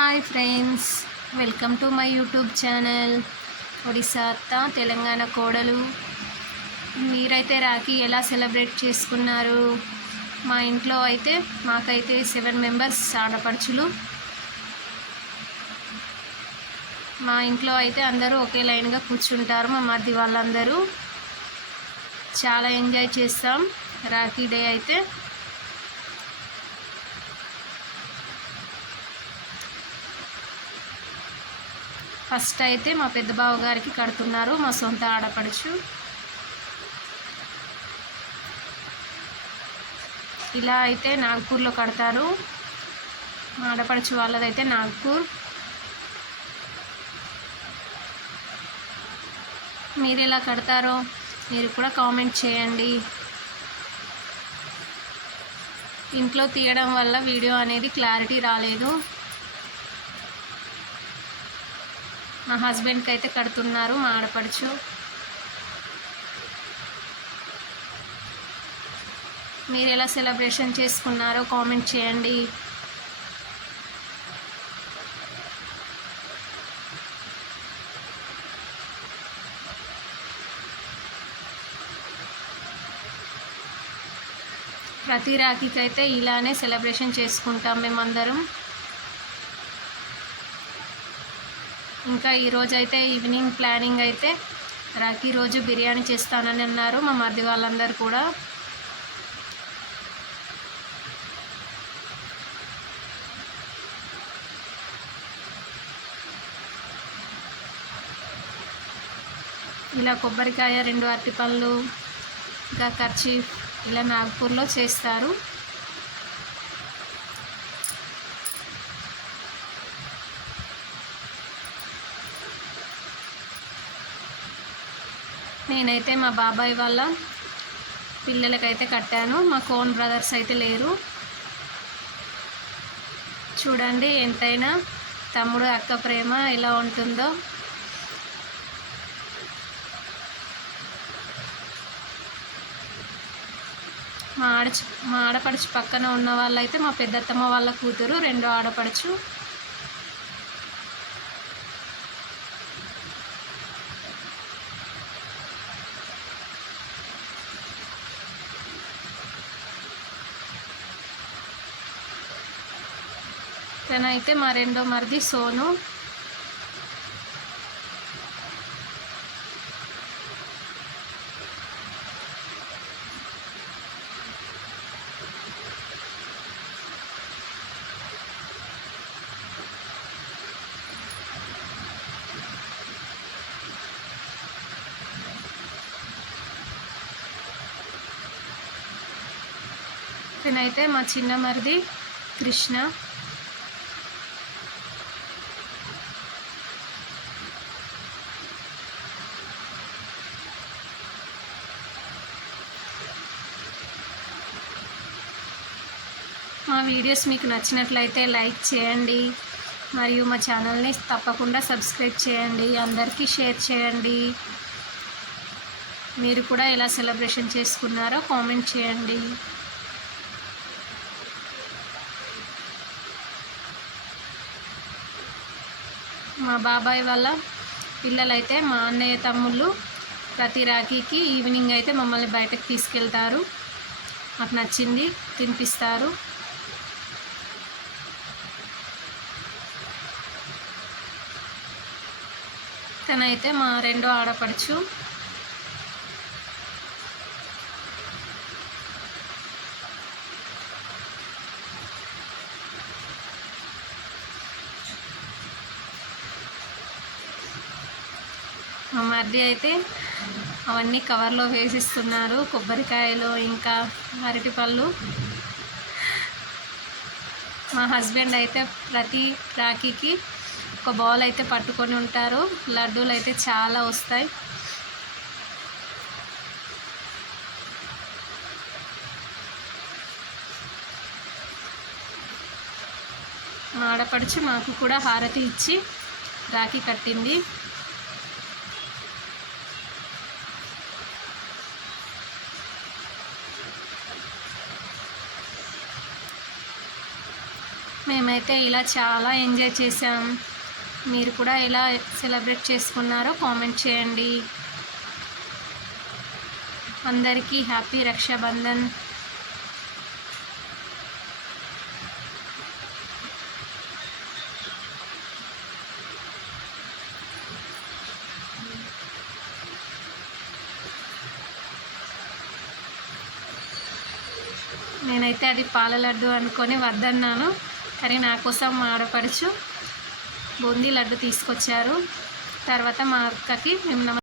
Hi friends, welcome to my YouTube channel Odisha అత్త తెలంగాణ కోడలు. మీరైతే రాఖీ ఎలా సెలబ్రేట్ చేసుకున్నారు? మా ఇంట్లో అయితే మాకైతే 7 మెంబర్స్ ఆడపడుచులు. మా ఇంట్లో అయితే అందరూ ఒకే లైన్గా కూర్చుంటారు. మా మధ్య వాళ్ళందరూ చాలా ఎంజాయ్ చేస్తాం రాఖీ డే అయితే. ఫస్ట్ అయితే మా పెద్ద బావ గారికి కడుతున్నారు, మా సొంత ఆడపడుచు. ఇలా అయితే నాగ్పూర్లో కడతారు. మా ఆడపడుచు వాళ్ళదైతే నాగ్పూర్. మీరు ఎలా కడతారో మీరు కూడా కామెంట్ చేయండి. ఇంట్లో తీయడం వల్ల వీడియో అనేది క్లారిటీ రాలేదు. మా హస్బెండ్కి అయితే కడుతున్నారు మా ఆడపడుచు. మీరు ఎలా సెలబ్రేషన్ చేసుకున్నారో కామెంట్ చేయండి. ప్రతి రాఖీకి అయితే ఇలానే సెలబ్రేషన్ చేసుకుంటాం మేమందరం. ఇంకా ఈరోజు అయితే ఈవినింగ్ ప్లానింగ్ అయితే రాఖీ రోజు బిర్యానీ చేస్తానని అన్నారు మా మరిది వాళ్ళందరూ కూడా. ఇలా కొబ్బరికాయ, 2 అరటిపళ్ళు, ఇంకా కర్చీఫ్ ఇలా నాగ్పూర్లో చేస్తారు. నేనైతే మా బాబాయ్ వాళ్ళ పిల్లలకైతే కట్టాను. మా కోన్ బ్రదర్స్ అయితే లేరు. చూడండి ఎంతైనా తమ్ముడు అక్క ప్రేమ ఎలా ఉంటుందో. మా ఆడపడుచు పక్కన ఉన్న వాళ్ళైతే మా పెద్దత్తమ్మ వాళ్ళ కూతురు, 2 ఆడపడుచు. తనైతే మా 2వ మరిది సోను. తనైతే మా చిన్న మరిది కృష్ణ. మా వీడియోస్ మీకు నచ్చినట్లయితే లైక్ చేయండి, మరియు మా ఛానల్ని తప్పకుండా సబ్స్క్రైబ్ చేయండి. అందరికీ షేర్ చేయండి. మీరు కూడా ఎలా సెలబ్రేషన్ చేసుకున్నారో కామెంట్ చేయండి. మా బాబాయ్ వాళ్ళ పిల్లలైతే మా అన్నయ్య తమ్ముళ్ళు ప్రతి రాఖీకి ఈవినింగ్ అయితే మమ్మల్ని బయటకు తీసుకెళ్తారు. మాకు నచ్చింది తినిపిస్తారు. తనైతే మా 2వ ఆడపడుచు. మా మరిది అయితే అవన్నీ కవర్లో వేసిస్తున్నారు, కొబ్బరికాయలు ఇంకా అరటిపళ్ళు. మా హస్బెండ్ అయితే ప్రతి రాఖీకి ఒక బౌల్ అయితే పట్టుకొని ఉంటారు. లడ్డూలు అయితే చాలా వస్తాయి. మా ఆడపడుచు మాకు కూడా హారతి ఇచ్చి రాఖీ కట్టింది. మేమైతే ఇలా చాలా ఎంజాయ్ చేసాం. మీరు కూడా ఎలా సెలబ్రేట్ చేసుకున్నారో కామెంట్ చేయండి. అందరికీ హ్యాపీ రక్షాబంధన్. నేనైతే అది పాల లడ్డు అనుకొని వద్దన్నాను, కానీ నా కోసం మా ఆడపడుచు బూందీ లడ్డు తీసుకొచ్చారు. తర్వాత మా అక్కకి మేము